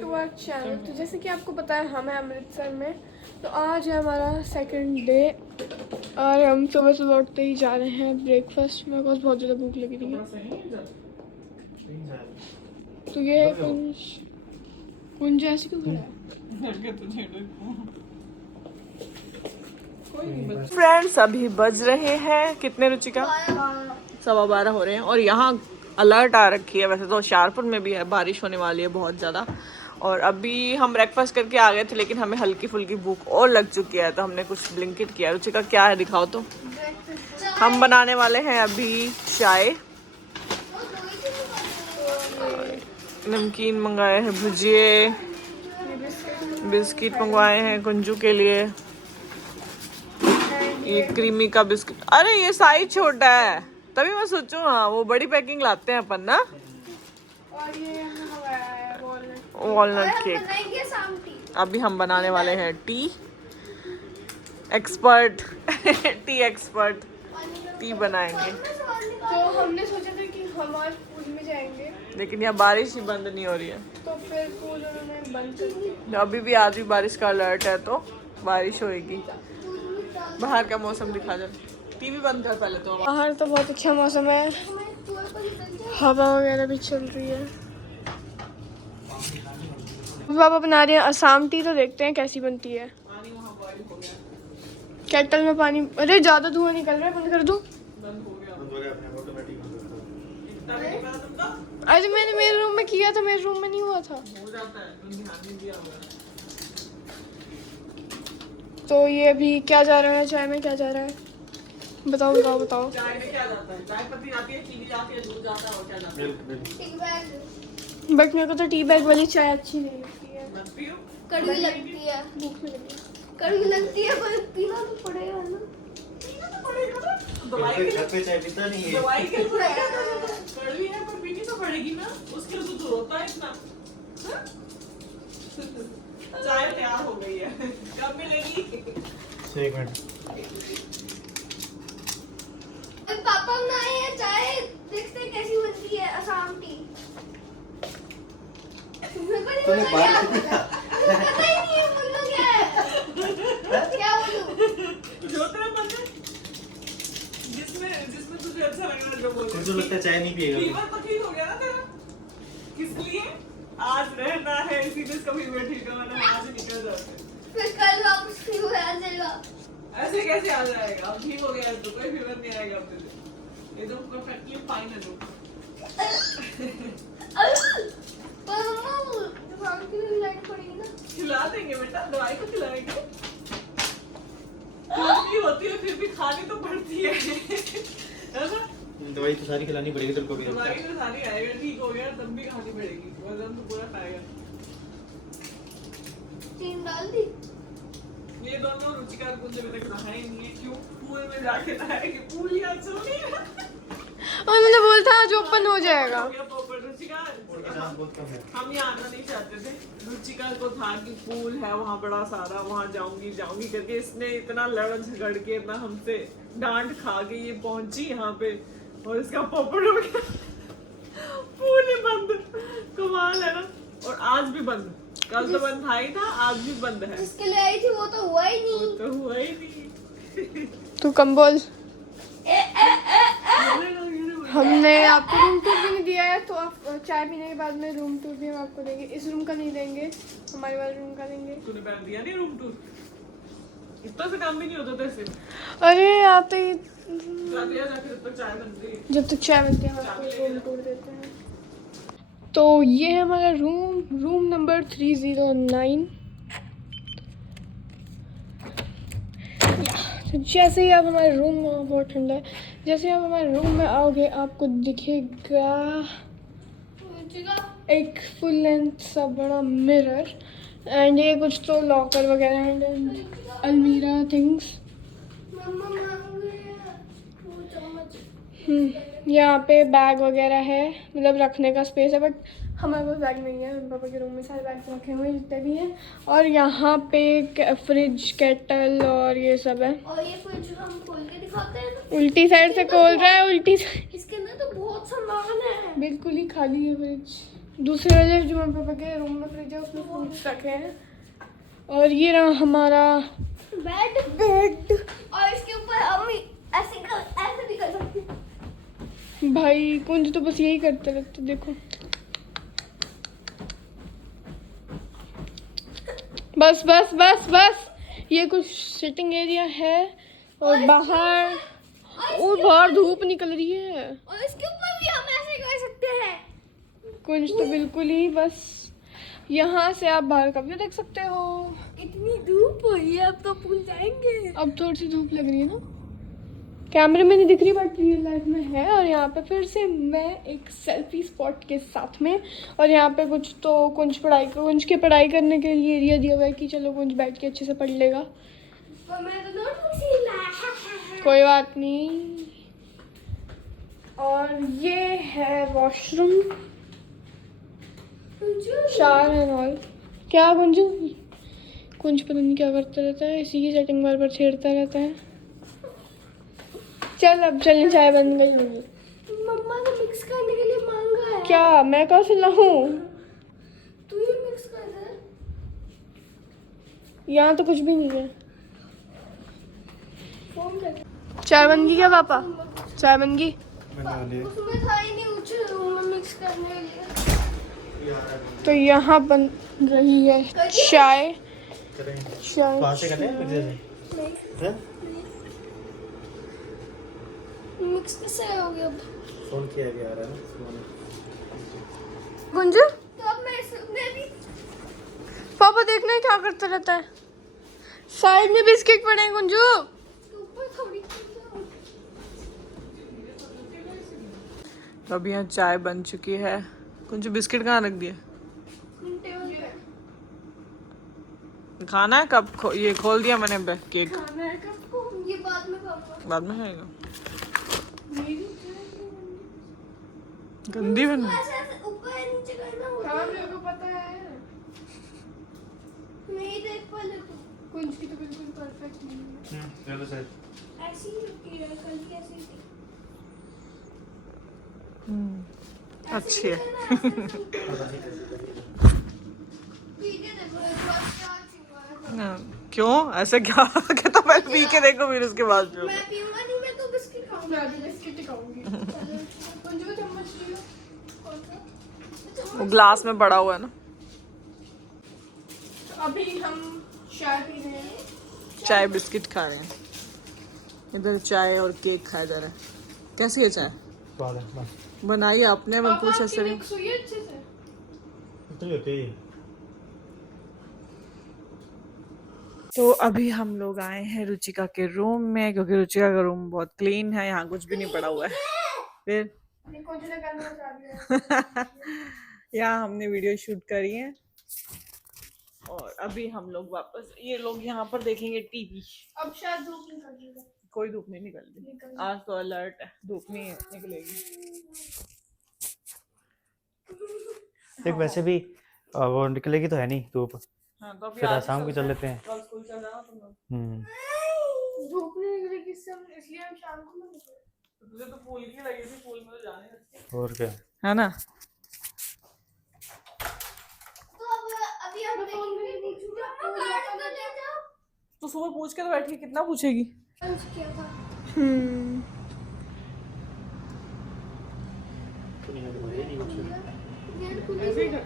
To our channel. तो जैसे कि आपको पता है हम हैं अमृतसर में, तो आज है हमारा सेकंड डे और हम सुबह सुबह उठते ही जा रहे हैं ब्रेकफास्ट। मेरे को बहुत ज़्यादा भूख लगी रही है। तो ये है कुंज ऐसे क्यों खड़ा है? फ्रेंड्स अभी बज रहे हैं कितने रुचिका? 12:15 हो रहे हैं और यहाँ अलर्ट आ रखी है। वैसे तो होशियारपुर में भी है, बारिश होने वाली है बहुत ज़्यादा। और अभी हम ब्रेकफास्ट करके आ गए थे, लेकिन हमें हल्की फुल्की भूख और लग चुकी है, तो हमने कुछ ब्लिंकिट किया। रुचिका क्या है दिखाओ तो। हम बनाने वाले हैं अभी चाय, नमकीन मंगाए हैं, भुजिए, बिस्किट मंगवाए हैं कुंजू के लिए, ये क्रीमी का बिस्किट। अरे ये साइज छोटा है, तभी मैं सोचूं हाँ वो बड़ी पैकिंग लाते हैं अपन ना। और ये वॉलनट केक। अभी हम बनाने वाले हैं tea expert tea expert T बनाएंगे। तो हमने सोचा था कि हम आज पूल में जाएंगे, लेकिन यहाँ बारिश ही बंद नहीं हो रही है, तो फिर पूल उन्होंने बंद कर दिया। अभी भी आज भी बारिश का अलर्ट है, तो बारिश होएगी। बाहर का मौसम दिखा दे, टीवी बंद कर पहले तो। बाहर तो बहुत अच्छा मौसम है, हवा वगैरह भी चल रही है। पापा बना रहे हैं असम टी, तो देखते हैं कैसी बनती है। केटल में पानी, अरे ज्यादा धुआं निकल रहा है, बंद कर दूं? अरे मैंने मेरे रूम में किया था, मेरे रूम में नहीं हुआ था। तो ये अभी क्या जा रहा है, चाय में क्या जा रहा है, बताओ बताओ बताओ। चाय में क्या जाता है? चाय पत्ती जाती है, चीनी जाती है, दूध जाता है, और क्या जाता है? बट मेरे को तो टी बैग वाली चाय अच्छी नहीं लगती है, मत पियो। कड़वी लगती है, भूख में लगी। कड़वी लगती है, पर पीना तो पड़ेगा ना। दवाई के पे चाय पीता नहीं है। दवाई के कड़वी है पर पीनी तो पड़ेगी ना, उसके लिए तो होता है इतना। चाय तैयार हो गई है, कब मिलेगी? 1 मिनट। पापा बनाए हैं चाय, देखते हैं कैसी बनती है असम टी। तूने बात पता ही नहीं है बोलूं क्या है, क्या बोलूं? जो तेरा मन है, जिसमें तुझे अच्छा लग रहा है जो बोल। मुझे लगता है चाय नहीं पिएगा। फीवर तो ठीक हो गया ना तेरा? किस लिए? आज रहना है, इसीलिए कभी मैं ठीक हुआ ना, आज निकल जाते। फिर कल वापस फीवर आ जाएगा। ऐसे कैसे आ जाएगा? अब ठीक हो गया है तो कोई फीवर नहीं आएगा अब तुझे। एकदम परफेक्टली फाइन है तू। पर मम्मा दवाई के लिए लाइट पड़ेगी ना। खिला देंगे बेटा, दवाई को खिलाएंगे। भी होती है फिर भी खानी तो पड़ती है ना? दवाई तो सारी खिलानी पड़ेगी तेरे को भी। दवाई तो सारी आएगा, ठीक हो गया तब भी खानी पड़ेगी, वजन तो पूरा खाएगा। 3 डाल दी। ये दोनों रुचिका कुछ अभी तक नहाए नहीं है। क्यों? पूल में जाके नहाएंगे, पूल ही अच्छा नहीं है। और मैंने बोला था आज ओपन हो जाएगा। हम यहाँ आना नहीं चाहते थे, रुचिका को था कि पूल है वहाँ बड़ा सारा, वहाँ जाऊंगी जाऊंगी करके इसने इतना लड़ झगड़ के इतना हमसे डांट खा के ये पहुंची यहाँ पे, और इसका पोपट हो गया। पूल ही बंद, कमाल है ना। और आज भी बंद, कल तो बंद था ही था, आज भी बंद है। जिसके लिए आई थी वो तो हुआ ही वो नहीं। तो हुआ ही नहीं। तू कम बोल। हमने आपको रूम टूर भी नहीं दिया है, तो आप चाय पीने के बाद में रूम टूर भी हम आपको देंगे। इस रूम का नहीं देंगे, हमारे वाले रूम का देंगे। तूने पहन दिया नहीं रूम टूर? इतना से काम भी नहीं होता तेरे से। अरे आप तो जाके जाके जब तक चाय बनती है। जब तक चाय बनती है हम आपको रूम टूर देते हैं। तो ये है हमारा रूम नंबर 309। तो जैसे ही आप हमारे रूम में, बहुत ठंडा है, जैसे ही आप हमारे रूम में आओगे आपको दिखेगा एक फुल लेंथ सा बड़ा मिरर, एंड ये कुछ तो लॉकर वगैरह एंड अलमीरा थिंग्स। यहाँ पे बैग वगैरह है, मतलब रखने का स्पेस है, बट हमारे पास बैग नहीं है। पापा के रूम में सारे बैग रखे हुए हैं जितने भी हैं, और यहाँ पे फ्रिज, केटल और ये सब है। और ये फ्रिज हम खोल के दिखाते हैं ना। उल्टी साइड से खोल रहा है, उल्टी साइड। इसके अंदर तो बहुत सामान है। बिल्कुल ही खाली है फ्रिज। दूसरे वाले जो मेरे पापा के रूम में फ्रिज है उसमें बुक्स रखे हैं। और ये रहा हमारा बेड और इसके ऊपर हम ऐसे भी कर सकते हैं। भाई कुंज तो बस यही करते रहते, देखो बस बस बस बस। ये कुछ सिटिंग एरिया है और बाहर धूप निकल रही है। और इसके ऊपर भी हम ऐसे कर सकते हैं। कुंज तो बिल्कुल ही बस यहाँ से आप बाहर का व्यू देख सकते हो। इतनी धूप हो रही है, अब तो भूल जाएंगे। अब थोड़ी सी धूप लग रही है ना, कैमरे में नहीं दिख रही बट रियल लाइफ में है। और यहाँ पे फिर से मैं एक सेल्फी स्पॉट के साथ में, और यहाँ पे कुछ तो कुंज के पढ़ाई करने के लिए एरिया दिया हुआ है कि चलो कुंज बैठ के अच्छे से पढ़ लेगा। पर मैं तो नोटबुक से ही लाया। कोई बात नहीं। और ये है वॉशरूम, शावर एंड ऑल। क्या कुंजू? कुंज पता नहीं क्या करता रहता है, इसी की सेटिंग बार बार छेड़ता रहता है। चल अब चलने, चाय बन गई होगी। मम्मा ने मिक्स करने के लिए मांगा है। क्या मैं कहाँ से लाऊं? तू ही मिक्स कर दे। यहाँ तो कुछ भी नहीं है। फोन कर। चाय बन गई क्या पापा? चाय बन गई? उसमें था ही नहीं कुछ रूम में मिक्स करने के लिए। तो यहाँ बन रही है चाय। कहाँ से करते हैं मिक्सर से? मिक्स कैसे हो गया? अब फोन किया गया रहा है ना। गुंजू तो अब मैं भी पापा देखना ही क्या करता रहता है। साइड में बिस्किट पड़े हैं गुंजू। ऊपर थोड़ी। तो अभी यहाँ चाय बन चुकी है। कुछ बिस्किट कहाँ रख दिए? खाना है कब? ये खोल दिया मैंने केक। खाना है कब को? ये बाद में खाऊंगा। बाद में खाएगा। गंदी बन रही। ऐसे ऐसे ऊपर नीचे करना होता हाँ है। मेरे को पता है। नहीं देख पा ले तू। कुंज की तो बिल्कुल परफेक्ट नहीं है। चलो सर। ऐसी ही रुकी है, कल की ऐसी थी। अच्छी है। वीडियो देखो एक बार क्या चुंगा है। क्यों ऐसे क्या? कि तो पहले पी के देखो फिर उसके बाद पियो। मैं पीऊंगा नहीं, मैं तो बिस्किट खाऊंगा। मैं भी बिस्किट ही खाऊंगी। कुंज को चम्मच लियो। वो ग्लास में पड़ा हुआ है ना। तो अभी हम चाय पी रहे हैं। चाय बिस्किट खा रहे हैं। इधर चाय और केक खाया जा रहा है। कैसी है चाय? स्वाद है बस। बनाई आपने? मैं पूछ ऐसे नहीं। मिक्स हुई है अच्छे से। इतनी होती है। तो अभी हम लोग आए हैं रुचिका के रूम में, क्योंकि रुचिका का रूम बहुत क्लीन है, यहाँ कुछ भी नहीं पड़ा हुआ है। फिर कुंज ने करना चाह दिया। यहाँ हमने वीडियो शूट करी है और अभी हम लोग वापस, ये लोग यहाँ पर देखेंगे टीवी। अब शायद धूप निकल जाएगा। कोई धूप नहीं निकल रही आज, तो अलर्ट है, धूप नहीं निकलेगी। देख वैसे भी वो निकलेगी तो है नहीं धूप। हाँ, तो अभी फिर आज शाम को चल लेते हैं। कल स्कूल चल जाना तुम लोग। धूप नहीं निकलेगी इसलिए हम शाम को नहीं निकले। तुझे तो फूल की लगी थी, फूल में तो जाने लगते और क्या है ना। तो अब अभी हम देखेंगे पूछूंगा ना, कार्ड कर ले जाओ। तो सुबह पूछ के तो बैठी, कितना पूछेगी? पंच किया था। ऐसे ही कर।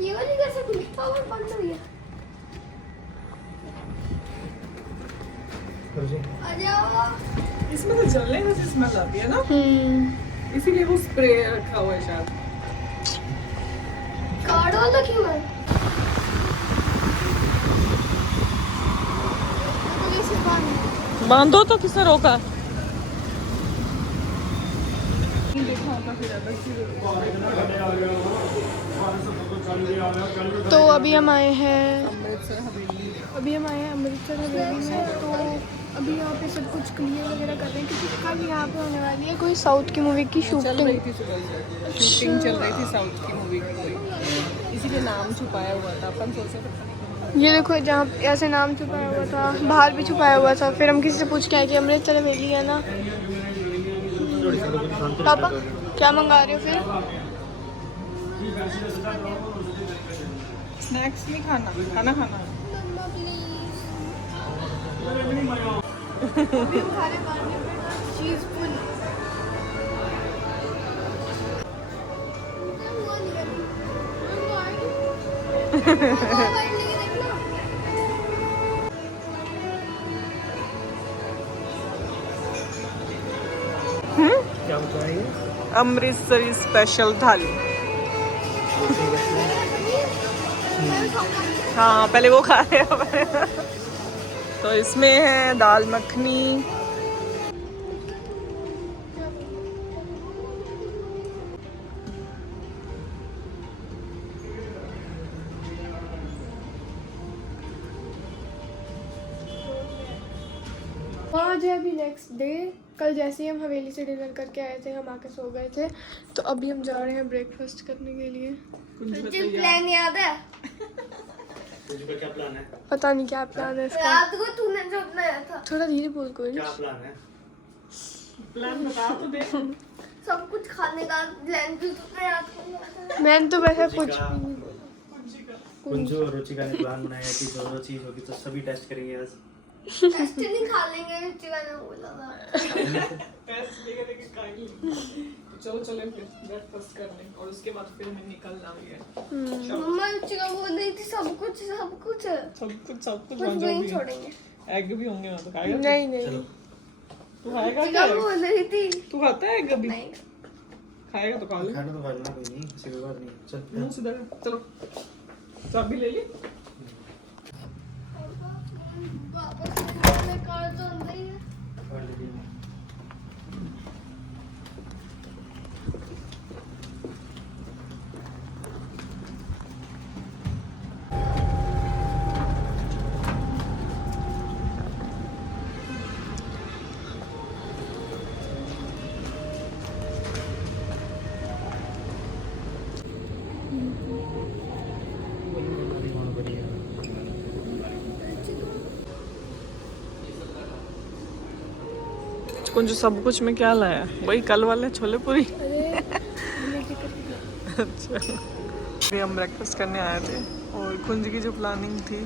ये वाली कैसे खुली? पावर बंद हो गया। आ जाओ। इसमें तो जलने का स्मेल आती है ना, इसीलिए वो स्प्रे रखा हुआ है शायद। कार्ड वाला क्यों है? तो कैसे बांध? बांधो तो, किसने रोका? तो अभी हम आए हैं अमृतसर हवेली में। तो अभी यहाँ पे सब कुछ क्लियर वगैरह कर रहे हैं क्योंकि कल यहाँ पे होने वाली है कोई साउथ की मूवी की चल शूटिंग। रही थी सुबह, शूटिंग चल रही थी साउथ की मूवी की कोई, इसीलिए नाम छुपाया हुआ था। अपन सोचे ये देखो जहाँ ऐसे नाम छुपाया हुआ था, बाहर भी छुपाया हुआ था। फिर हम किसी से पूछ के आए कि अमृतसर हवेली है ना। पापा क्या मंगा रहे हो फिर? स्नैक्स नहीं खाना, खाना खाना है। मम्मा प्लीज खाने वाले चीज फुल क्या होता है ये? अमृतसरी स्पेशल थाली। हाँ पहले वो खा रहे हैं। तो इसमें है दाल मखनी, आज है अभी नेक्स्ट डे। कल जैसे ही हम हवेली से डिनर करके आए थे, हम आके सो गए थे, तो अभी हम जा रहे हैं ब्रेकफास्ट करने के लिए। तुझे प्लान याद है? तुझे क्या प्लान है? पता नहीं क्या प्लान है इसका। रात को तूने जो बनाया था थोड़ा धीरे बोल कोई। क्या प्लान है? प्लान बता तो दे। सब कुछ खाने का प्लान भी तुझे याद कर। मैंने तो वैसा कुछ रुचिका- भी नहीं। कुंजू और रुचिका ने प्लान बनाया कि जो जो चीज होगी तो सभी टेस्ट करेंगे आज। टेस्ट नहीं खा लेंगे, रुचिका ने बोला था। टेस्ट लेके खाएंगे। चलो चले फिर ब्रेकफास्ट करने और उसके बाद फिर हमें निकलना भी है। मम्मा रुचिका बोल रही थी सब कुछ है, सब कुछ कुछ जो नहीं भी है। छोड़ेंगे। एग भी होंगे वहाँ तो खाएगा तू? नहीं नहीं चलो तू खाएगा रुचिका क्या? बोल रही थी तू खाता है एग अभी? नहीं। खाएगा तो खा ले। खाना तो खा लेना, कोई नहीं, ऐसी कोई बात नहीं। चल मुंह सीधा कर। चलो चाबी ले ली। वापस निकलने का तो अंदर ही है। खा ले दिया। कुछ सब कुछ में क्या लाया? वही कल वाले छोले पूरी। अच्छा अभी हम ब्रेकफास्ट करने आए थे और कुंज की जो प्लानिंग थी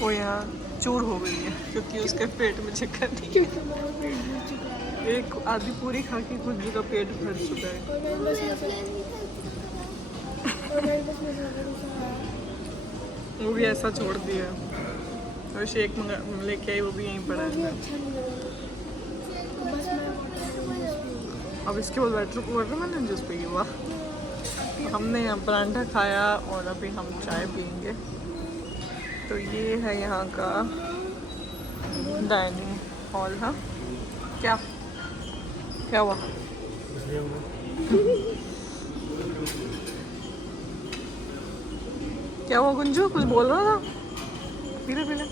वो यहाँ चूर हो गई है क्योंकि उसके पेट में चिकन नहीं है। एक आधी पूरी खा के कुंज का पेट भर चुका है। वो भी ऐसा छोड़ दिया और शेक लेके आई, वो भी यहीं पड़ा है। अब इसके बाद वाटरमेलन जूस पिए हुआ। हमने यहाँ परांठा खाया और अभी हम चाय पियेंगे। तो ये है यहाँ का डाइनिंग हॉल। हाँ क्या क्या हुआ? क्या हुआ गुंजू? कुछ बोल रहा था? पीले पीले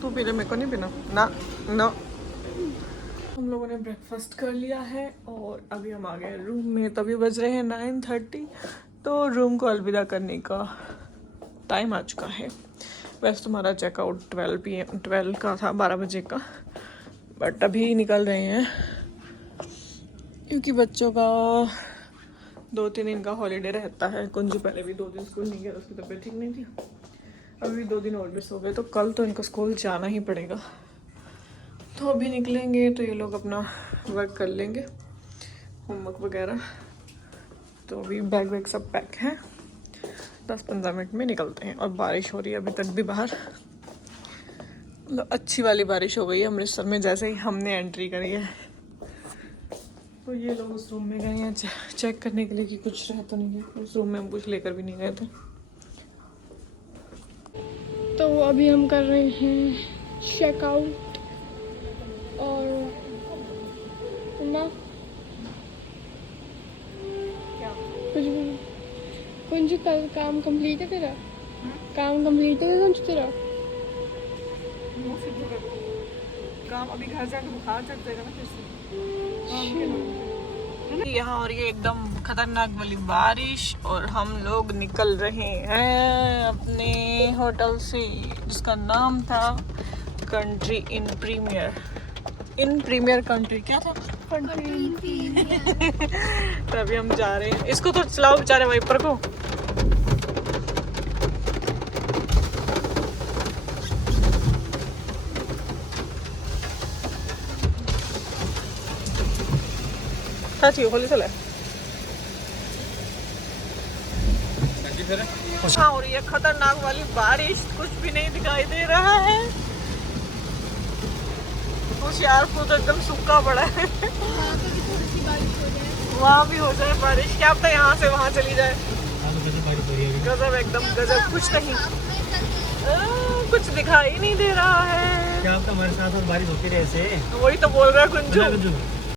तू पीले, मेरे को नहीं पीना ना ना। हम लोगों ने ब्रेकफास्ट कर लिया है और अभी हम आ गए रूम में। तभी बज रहे हैं 9:30, तो रूम को अलविदा करने का टाइम आ चुका है। वैसे तुम्हारा चेकआउट 12 का था, 12 बजे का, बट अभी निकल रहे हैं क्योंकि बच्चों का 2-3 दिन का हॉलीडे रहता है। कुंजू पहले भी 2 दिन स्कूल नहीं गया, उसकी तबीयत ठीक नहीं थी। अभी 2 दिन हॉलीडेज हो गए तो कल तो इनको स्कूल जाना ही पड़ेगा। तो अभी निकलेंगे तो ये लोग अपना वर्क कर लेंगे, होमवर्क वगैरह। तो अभी बैग वैग सब पैक है, 10-15 मिनट में निकलते हैं। और बारिश हो रही है अभी तक भी बाहर, मतलब अच्छी वाली बारिश हो गई है अमृतसर में जैसे ही हमने एंट्री करी है। तो ये लोग उस रूम में गए हैं चेक करने के लिए कि कुछ रह तो नहीं है। उस रूम में हम कुछ लेकर भी नहीं गए थे। तो अभी हम कर रहे हैं चेकआउट और ना क्या कुछ भी नहीं। कुंज कल काम कंप्लीट है तेरा? काम कंप्लीट है कुंज तेरा? काम अभी घर जाकर बुखार चढ़ जाएगा ना फिर से। यहाँ और ये एकदम खतरनाक वाली बारिश और हम लोग निकल रहे हैं अपने होटल से जिसका नाम था कंट्री इन प्रीमियर कंट्री। क्या था? कंट्री। तो अभी हम जा रहे हैं। इसको तो चलाओ बेचारे वाइपर को। हाँ ठीक होली चले हाँ और ये खतरनाक वाली बारिश कुछ भी नहीं दिखाई दे रहा है होशियारपुर तो एकदम सूखा पड़ा है वहाँ भी हो जाए बारिश क्या पता यहाँ से वहाँ चली जाए गजब एकदम गजब कुछ नहीं कुछ दिखाई नहीं दे रहा है क्या आपका हमारे साथ बारिश होती रहे ऐसे वही तो बोल रहा है कुंजू